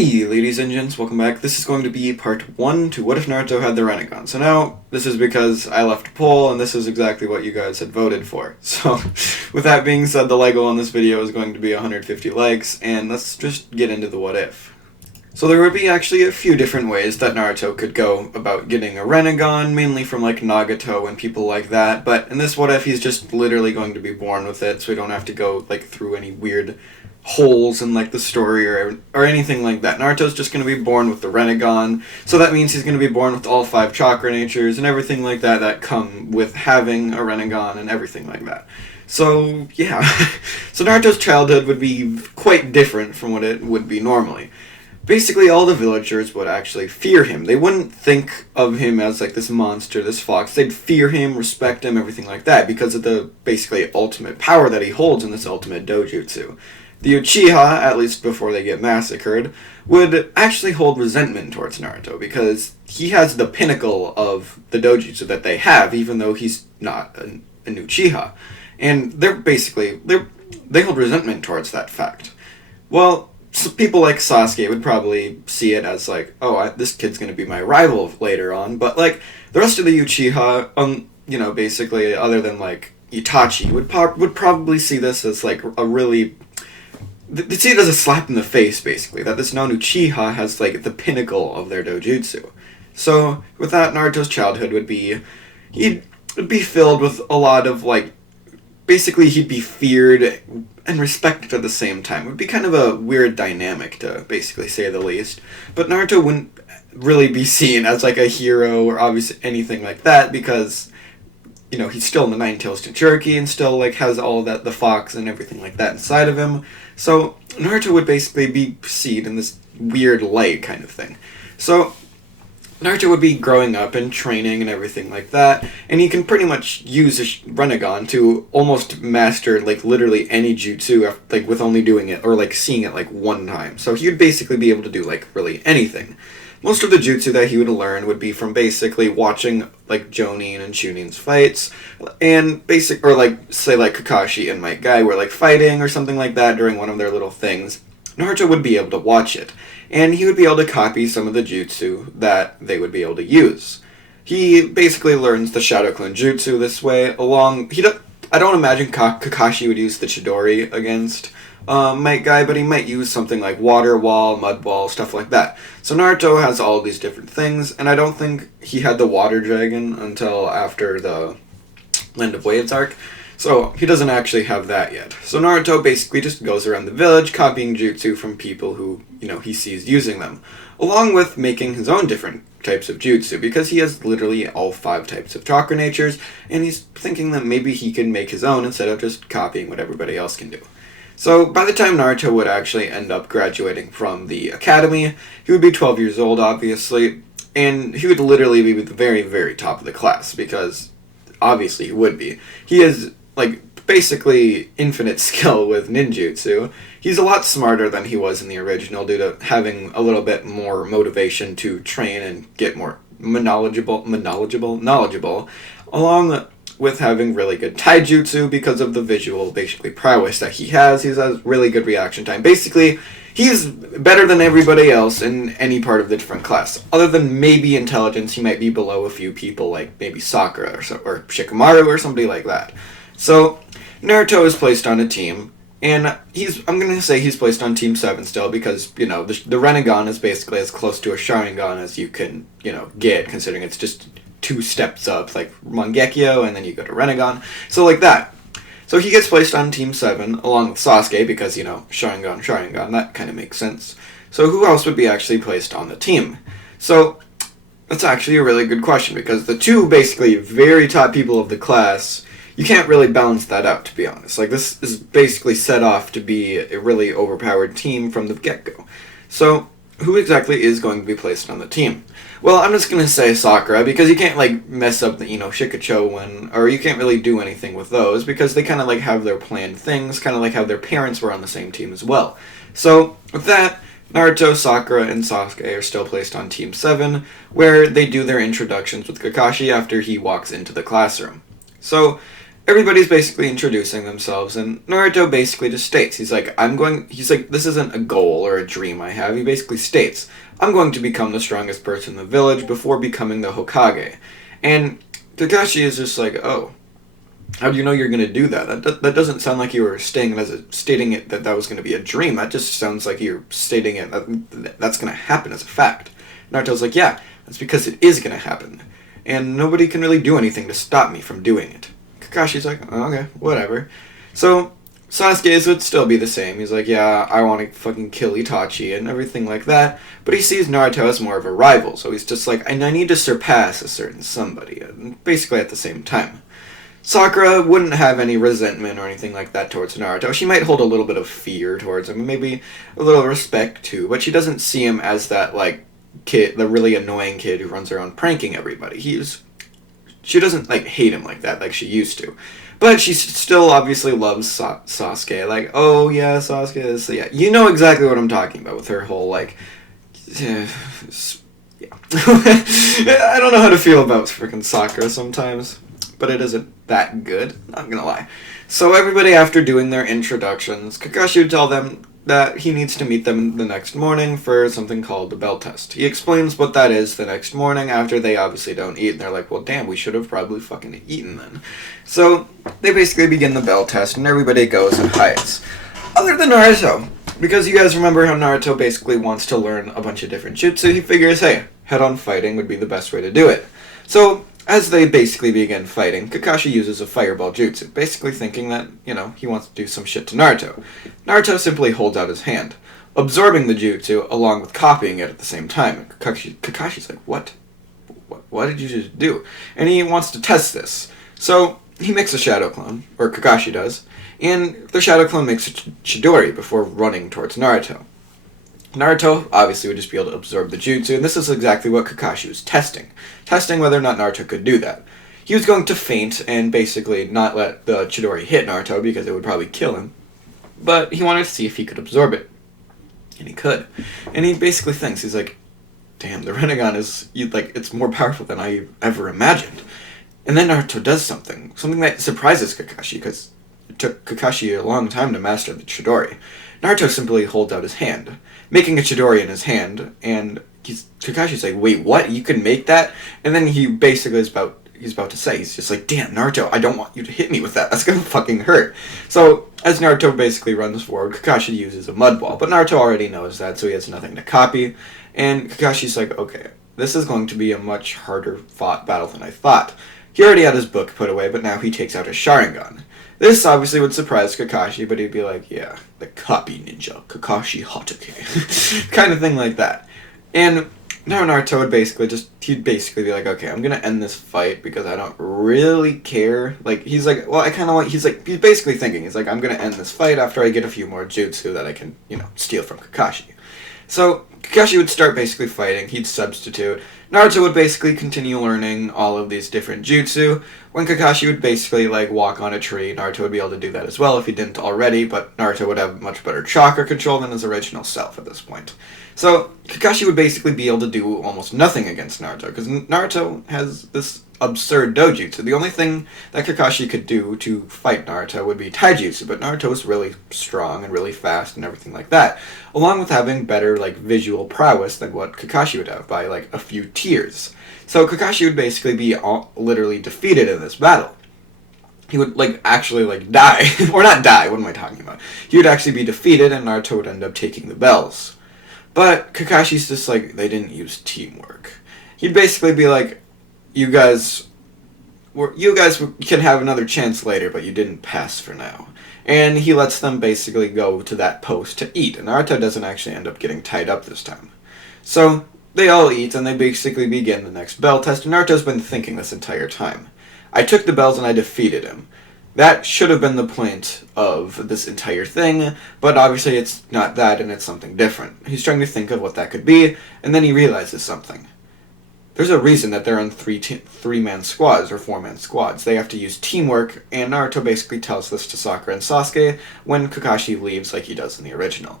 Hey ladies and gents, welcome back. This is going to be part 1 to What If Naruto Had the Rinnegan. So now, this is because I left a poll, and this is exactly what you guys had voted for. So, with that being said, the like goal on this video is going to be 150 likes, and let's just get into the what if. So there would be actually a few different ways that Naruto could go about getting a Rinnegan, mainly from like Nagato and people like that, but in this what if he's just literally going to be born with it, so we don't have to go like through any weird holes in like the story or anything like that. Naruto's just going to be born with the Rinnegan, so that means he's going to be born with all 5 chakra natures and everything like that that come with having a Rinnegan and everything like that. So, yeah. So Naruto's childhood would be quite different from what it would be normally. Basically, all the villagers would actually fear him. They wouldn't think of him as like this monster, this fox. They'd fear him, respect him, everything like that, because of the basically ultimate power that he holds in this ultimate dojutsu. The Uchiha, at least before they get massacred, would actually hold resentment towards Naruto because he has the pinnacle of the dojutsu that they have, even though he's not an Uchiha. And they hold resentment towards that fact. Well, so people like Sasuke would probably see it as like, oh, this kid's gonna be my rival later on, but like the rest of the Uchiha, basically other than like Itachi, would probably see this as like a really. They see it as a slap in the face, basically, that this non-Uchiha has, like, the pinnacle of their dojutsu. So, with that, Naruto's childhood would be filled with a lot of, like, basically he'd be feared and respected at the same time. It would be kind of a weird dynamic, to basically say the least. But Naruto wouldn't really be seen as, like, a hero or obviously anything like that, because he's still in the Nine-Tails Jinchuriki and still, like, has all that, the fox and everything like that inside of him. So, Naruto would basically be seen in this weird light kind of thing. So, Naruto would be growing up and training and everything like that, and he can pretty much use his Rinnegan to almost master, like, literally any jutsu, like, with only doing it, or, like, seeing it, like, one time. So he would basically be able to do, like, really anything. Most of the jutsu that he would learn would be from basically watching, like, Jonin and Chunin's fights, and or, like, say, like, Kakashi and Might Guy were, like, fighting or something like that during one of their little things. Naruto would be able to watch it, and he would be able to copy some of the jutsu that they would be able to use. He basically learns the Shadow Clone Jutsu this way, I don't imagine Kakashi would use the Chidori against Might Guy, but he might use something like Water Wall, Mud Wall, stuff like that. So Naruto has all these different things, and I don't think he had the Water Dragon until after the Land of Waves arc, so he doesn't actually have that yet. So Naruto basically just goes around the village copying jutsu from people who, he sees using them, along with making his own different types of jutsu, because he has literally all 5 types of chakra natures, and he's thinking that maybe he can make his own instead of just copying what everybody else can do. So, by the time Naruto would actually end up graduating from the academy, he would be 12 years old, obviously, and he would literally be at the very, very top of the class, because obviously he would be. He has, like, basically infinite skill with ninjutsu. He's a lot smarter than he was in the original due to having a little bit more motivation to train and get more knowledgeable, along with having really good taijutsu because of the visual, basically, prowess that he has. He has really good reaction time. Basically, he's better than everybody else in any part of the different class. Other than maybe intelligence, he might be below a few people, like maybe Sakura or Shikamaru or somebody like that. So, Naruto is placed on a team, and I'm going to say he's placed on Team 7 still because, the Rinnegan is basically as close to a Sharingan as you can, get, considering it's just 2 steps up, like Mangekyo, and then you go to Rinnegan. So like that. So he gets placed on Team 7, along with Sasuke, because, Sharingan, that kind of makes sense. So who else would be actually placed on the team? So, that's actually a really good question, because the 2 basically very top people of the class, you can't really balance that out, to be honest. Like, this is basically set off to be a really overpowered team from the get-go. So, who exactly is going to be placed on the team? Well, I'm just going to say Sakura, because you can't, like, mess up the, Shikacho or you can't really do anything with those, because they kind of, like, have their planned things, kind of like how their parents were on the same team as well. So, with that, Naruto, Sakura, and Sasuke are still placed on Team 7, where they do their introductions with Kakashi after he walks into the classroom. So, everybody's basically introducing themselves, and Naruto basically just states, he's like, this isn't a goal or a dream I have. He basically states, I'm going to become the strongest person in the village before becoming the Hokage. And Kakashi is just like, oh, how do you know you're going to do that? That doesn't sound like you were stating it that was going to be a dream. That just sounds like you're stating it that's going to happen as a fact. Naruto's like, yeah, that's because it is going to happen. And nobody can really do anything to stop me from doing it. Kakashi's like, oh, okay, whatever. So Sasuke's would still be the same. He's like, yeah, I want to fucking kill Itachi and everything like that. But he sees Naruto as more of a rival. So he's just like, I need to surpass a certain somebody. Basically at the same time. Sakura wouldn't have any resentment or anything like that towards Naruto. She might hold a little bit of fear towards him, maybe a little respect too, but she doesn't see him as that, like, kid, the really annoying kid who runs around pranking everybody. She doesn't, like, hate him like that, like she used to. But she still obviously loves Sasuke. Like, oh yeah, Sasuke is, so yeah. You know exactly what I'm talking about with her whole, like, yeah. I don't know how to feel about freaking Sakura sometimes. But it isn't that good, not gonna lie. So everybody, after doing their introductions, Kakashi would tell them that he needs to meet them the next morning for something called the bell test. He explains what that is the next morning after they obviously don't eat, and they're like, well damn, we should have probably fucking eaten then. So they basically begin the bell test, and everybody goes and hides. Other than Naruto, because you guys remember how Naruto basically wants to learn a bunch of different jutsu, he figures, hey, head-on fighting would be the best way to do it. So as they basically begin fighting, Kakashi uses a fireball jutsu, basically thinking that, he wants to do some shit to Naruto. Naruto simply holds out his hand, absorbing the jutsu along with copying it at the same time. And Kakashi's like, what? What did you just do? And he wants to test this. So he makes a shadow clone, or Kakashi does, and the shadow clone makes a Chidori before running towards Naruto. Naruto obviously would just be able to absorb the jutsu, and this is exactly what Kakashi was testing whether or not Naruto could do that. He was going to feint and basically not let the Chidori hit Naruto because it would probably kill him, but he wanted to see if he could absorb it, and he could. And he basically thinks, he's like, damn, the Rinnegan is, it's more powerful than I ever imagined. And then Naruto does something that surprises Kakashi, because it took Kakashi a long time to master the Chidori. Naruto simply holds out his hand, making a Chidori in his hand, and Kakashi's like, wait, what? You can make that? And then he basically he's about to say, he's just like, damn, Naruto, I don't want you to hit me with that. That's gonna fucking hurt. So, as Naruto basically runs forward, Kakashi uses a mud wall, but Naruto already knows that, so he has nothing to copy, and Kakashi's like, okay, this is going to be a much harder fought battle than I thought. He already had his book put away, but now he takes out his Sharingan. This obviously would surprise Kakashi, but he'd be like, yeah, the copy ninja, Kakashi Hatake. Kind of thing like that. And now Naruto would he'd basically be like, okay, I'm gonna end this fight because I don't really care. Like, he's like, well, he's basically thinking, he's like, I'm gonna end this fight after I get a few more jutsu that I can, steal from Kakashi. So, Kakashi would start basically fighting, he'd substitute. Naruto would basically continue learning all of these different jutsu. When Kakashi would basically, walk on a tree, Naruto would be able to do that as well if he didn't already, but Naruto would have much better chakra control than his original self at this point. So, Kakashi would basically be able to do almost nothing against Naruto, because Naruto has this absurd dojutsu. The only thing that Kakashi could do to fight Naruto would be taijutsu, but Naruto is really strong and really fast and everything like that, along with having better, visual prowess than what Kakashi would have by, a few tiers. So Kakashi would basically be literally defeated in this battle. He would, actually, die. Or not die, what am I talking about? He would actually be defeated, and Naruto would end up taking the bells. But Kakashi's just they didn't use teamwork. He'd basically be like, you guys can have another chance later, but you didn't pass for now. And he lets them basically go to that post to eat, and Naruto doesn't actually end up getting tied up this time. So, they all eat, and they basically begin the next bell test, and Naruto's been thinking this entire time. I took the bells and I defeated him. That should have been the point of this entire thing, but obviously it's not that, and it's something different. He's trying to think of what that could be, and then he realizes something. There's a reason that they're on three-man squads, or four-man squads. They have to use teamwork, and Naruto basically tells this to Sakura and Sasuke when Kakashi leaves like he does in the original.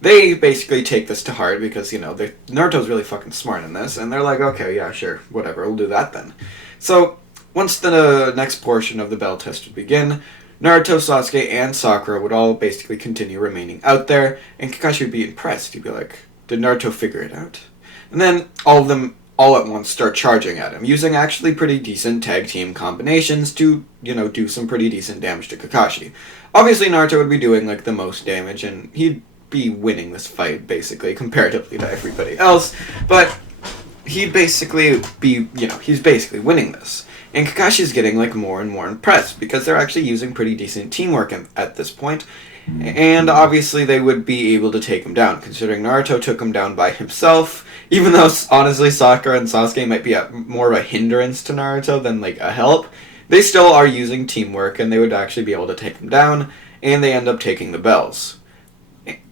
They basically take this to heart because, Naruto's really fucking smart in this, and they're like, okay, yeah, sure, whatever, we'll do that then. So, once the next portion of the bell test would begin, Naruto, Sasuke, and Sakura would all basically continue remaining out there, and Kakashi would be impressed. He'd be like, did Naruto figure it out? And then all of them all at once start charging at him, using actually pretty decent tag team combinations to, do some pretty decent damage to Kakashi. Obviously, Naruto would be doing, like, the most damage, and he'd be winning this fight, basically, comparatively to everybody else, but he'd basically be, he's basically winning this. And Kakashi's getting, like, more and more impressed, because they're actually using pretty decent teamwork at this point, and obviously they would be able to take him down, considering Naruto took him down by himself, even though, honestly, Sakura and Sasuke might be more of a hindrance to Naruto than, like, a help. They still are using teamwork, and they would actually be able to take him down, and they end up taking the bells.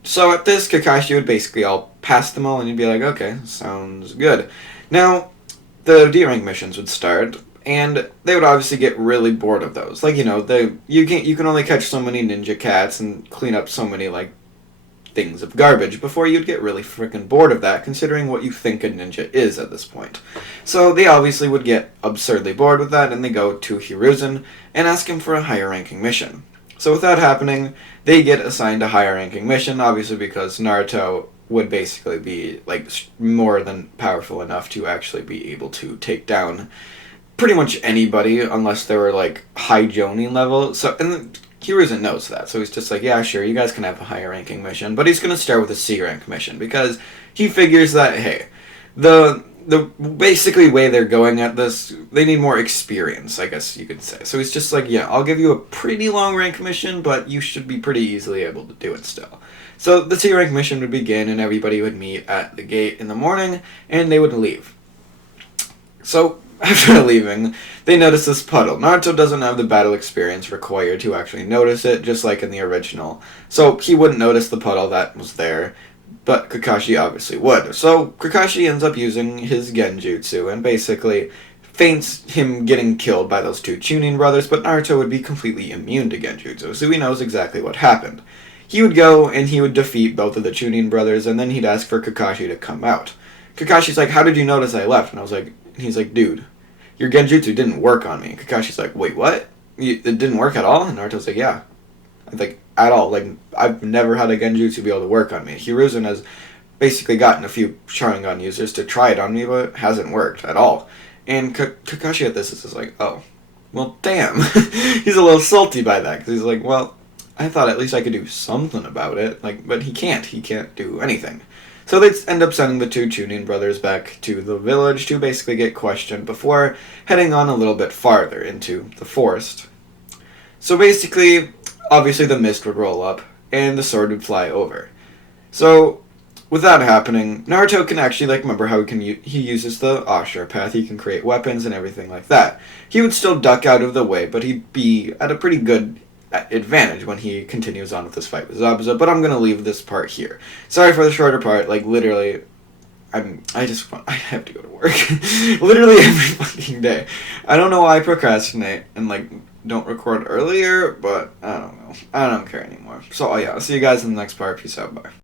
So at this, Kakashi would basically all pass them all, and he'd be like, okay, sounds good. Now, the D-rank missions would start, and they would obviously get really bored of those. Like, you can only catch so many ninja cats and clean up so many, like, things of garbage before you'd get really freaking bored of that, considering what you think a ninja is at this point. So they obviously would get absurdly bored with that, and they go to Hiruzen and ask him for a higher ranking mission. So with that happening, they get assigned a higher ranking mission, obviously because Naruto would basically be, like, more than powerful enough to actually be able to take down pretty much anybody, unless they were, like, high Jonin level. So, and Hiruzen knows that, so he's just like, yeah, sure, you guys can have a higher ranking mission, but he's gonna start with a C rank mission, because he figures that, hey, the basically way they're going at this, they need more experience, I guess you could say. So he's just like, yeah, I'll give you a pretty long rank mission, but you should be pretty easily able to do it still. So the C rank mission would begin, and everybody would meet at the gate in the morning, and they would leave. So after leaving, they notice this puddle. Naruto doesn't have the battle experience required to actually notice it, just like in the original. So he wouldn't notice the puddle that was there, but Kakashi obviously would. So Kakashi ends up using his genjutsu and basically feints him getting killed by those two Chunin brothers, but Naruto would be completely immune to genjutsu, so he knows exactly what happened. He would go and he would defeat both of the Chunin brothers, and then he'd ask for Kakashi to come out. Kakashi's like, how did you notice I left? And he's like, dude, your genjutsu didn't work on me. And Kakashi's like, wait, what? It didn't work at all? And Naruto's like, yeah. Like, at all. Like, I've never had a genjutsu be able to work on me. Hiruzen has basically gotten a few Sharingan users to try it on me, but it hasn't worked at all. And Kakashi at this is just like, oh, well, damn. He's a little salty by that, because he's like, well, I thought at least I could do something about it. Like, but he can't. He can't do anything. So they end up sending the two Chunin brothers back to the village to basically get questioned before heading on a little bit farther into the forest. So basically, obviously the mist would roll up, and the sword would fly over. So, with that happening, Naruto can actually, like, remember how he uses the Ashura path, he can create weapons and everything like that. He would still duck out of the way, but he'd be at a pretty good advantage when he continues on with this fight with Zabuza, but I'm gonna leave this part here. Sorry for the shorter part, like, literally, I have to go to work. Literally every fucking day. I don't know why I procrastinate and, like, don't record earlier, but I don't know. I don't care anymore. So, yeah, I'll see you guys in the next part. Peace out, bye.